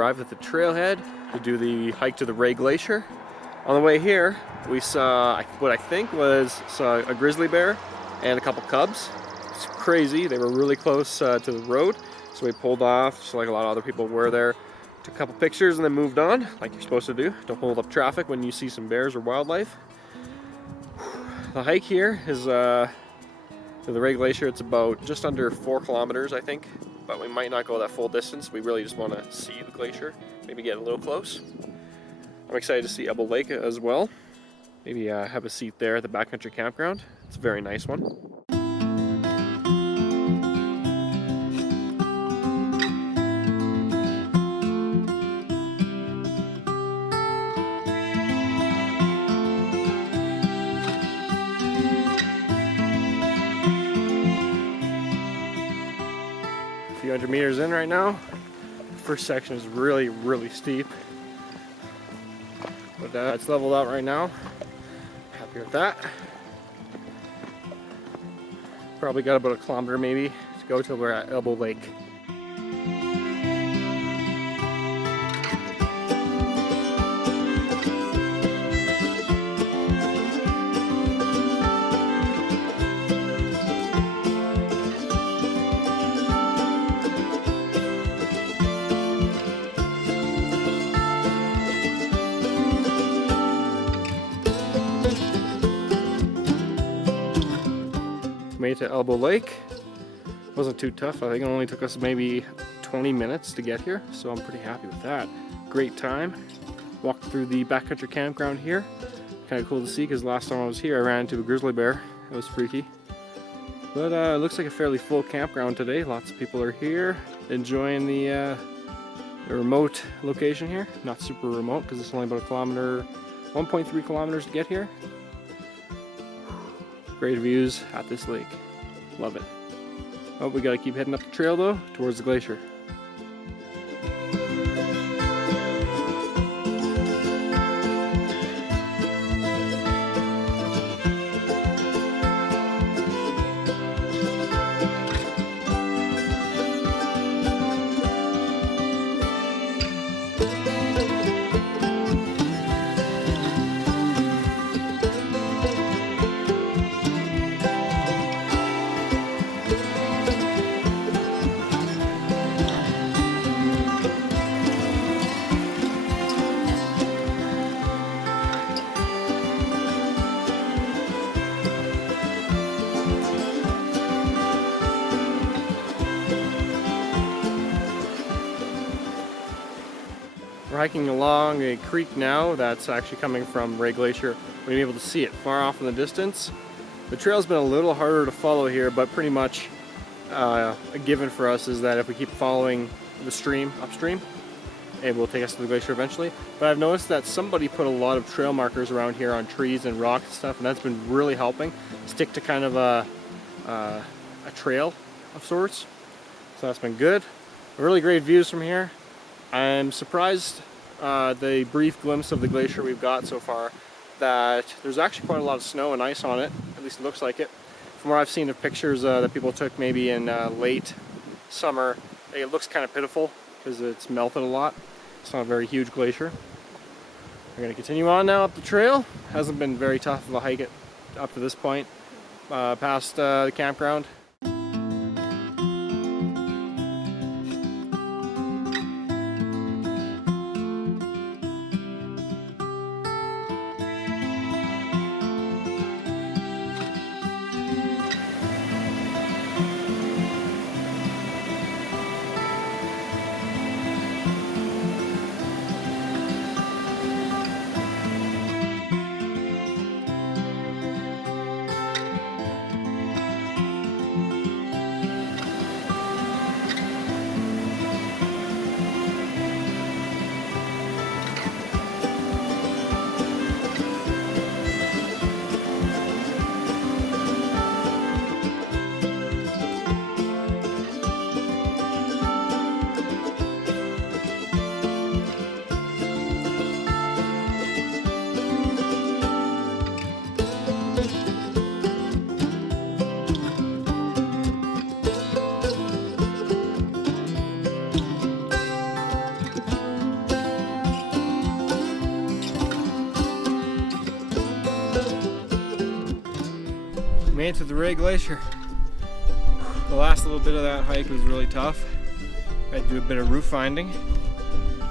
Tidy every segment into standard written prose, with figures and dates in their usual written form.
arrived at the Trailhead to do the hike to the Rae Glacier. On the way here, we saw what I think was a grizzly bear and a couple cubs. It's crazy. They were really close to the road, so we pulled off, just like a lot of other people were there. Took a couple pictures and then moved on, like you're supposed to do. Don't hold up traffic when you see some bears or wildlife. The hike here is to the Rae Glacier. It's about just under 4 kilometers, I think, but we might not go that full distance. We really just want to see the glacier, maybe get a little close. I'm excited to see Elbow Lake as well. Maybe have a seat there at the backcountry campground. It's a very nice one. A few hundred meters in right now. First section is really steep, but it's leveled out right now. Happy with that. Probably got about a kilometer maybe to go till we're at Elbow Lake. Made it to Elbow Lake. Wasn't too tough. I think it only took us maybe 20 minutes to get here, so I'm pretty happy with that. Great time. Walked through the backcountry campground here. Kind of cool to see because last time I was here I ran into a grizzly bear. It was freaky. But it looks like a fairly full campground today. Lots of people are here enjoying the remote location here. Not super remote because it's only about a kilometer, 1.3 kilometers to get here. Great views at this lake. Love it. Oh, we gotta keep heading up the trail though, towards the glacier. We're hiking along a creek now that's actually coming from Rae Glacier. We'll be able to see it far off in the distance. The trail's been a little harder to follow here, but pretty much a given for us is that if we keep following the stream upstream, it will take us to the glacier eventually. But I've noticed that somebody put a lot of trail markers around here on trees and rocks and stuff, and that's been really helping stick to kind of a trail of sorts. So that's been good. Really great views from here. I'm surprised the brief glimpse of the glacier we've got so far that there's actually quite a lot of snow and ice on it. At least it looks like it. From what I've seen of pictures that people took maybe in late summer, it looks kind of pitiful because it's melted a lot. It's not a very huge glacier. We're going to continue on now up the trail. Hasn't been very tough of a hike up to this point, past the campground. made it to the Rae Glacier. The last little bit of that hike was really tough. I had to do a bit of route finding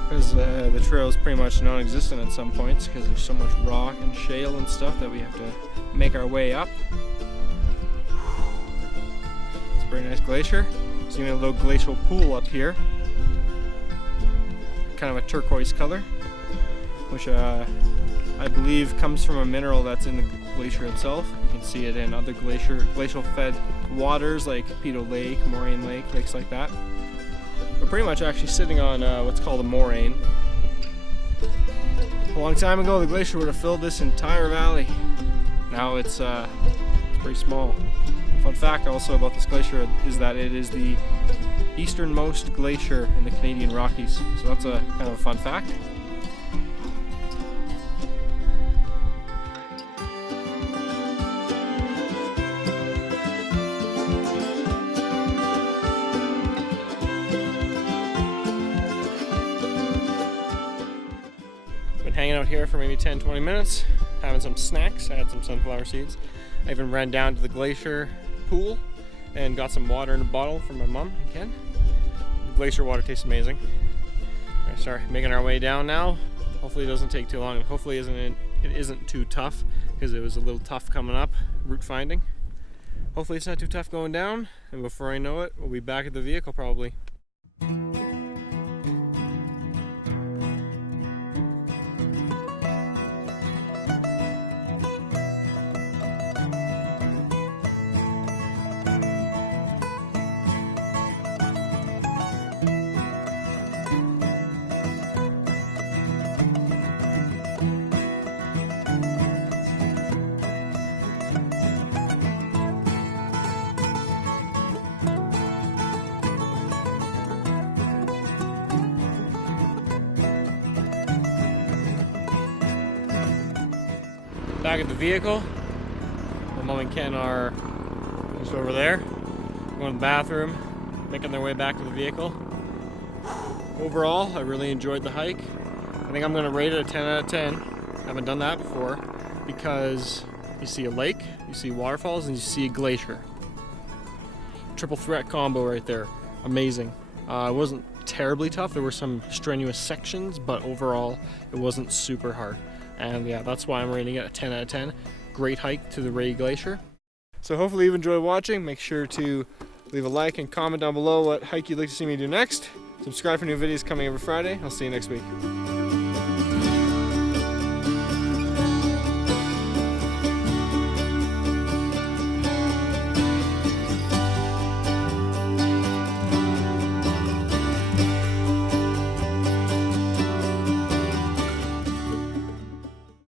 because the trail is pretty much non-existent at some points because there's so much rock and shale and stuff that we have to make our way up. It's a very nice glacier. There's even a little glacial pool up here. Kind of a turquoise color, which I believe comes from a mineral that's in the glacier itself. You can see it in other glacial fed waters like Pito Lake, Moraine Lake, lakes like that. We're pretty much actually sitting on what's called a moraine. A long time ago the glacier would have filled this entire valley. Now it's pretty small. Fun fact also about this glacier is that it is the easternmost glacier in the Canadian Rockies. So that's a kind of a fun fact. Been hanging out here for maybe 10-20 minutes, having some snacks. I had some sunflower seeds. I even ran down to the glacier pool and got some water in a bottle from my mom and Ken. The glacier water tastes amazing. We're gonna start making our way down now. Hopefully it doesn't take too long, and hopefully it isn't too tough, because it was a little tough coming up, route finding. Hopefully it's not too tough going down, and before I know it, we'll be back at the vehicle probably. Back at the vehicle. My mom and Ken are just over there, going to the bathroom, making their way back to the vehicle. Overall, I really enjoyed the hike. I think I'm going to rate it a 10 out of 10. I haven't done that before because you see a lake, you see waterfalls, and you see a glacier. Triple threat combo right there. Amazing. It wasn't terribly tough. There were some strenuous sections, but overall, it wasn't super hard. And yeah, that's why I'm rating it a 10 out of 10. Great hike to the Rae Glacier. So hopefully you've enjoyed watching. Make sure to leave a like and comment down below what hike you'd like to see me do next. Subscribe for new videos coming every Friday. I'll see you next week.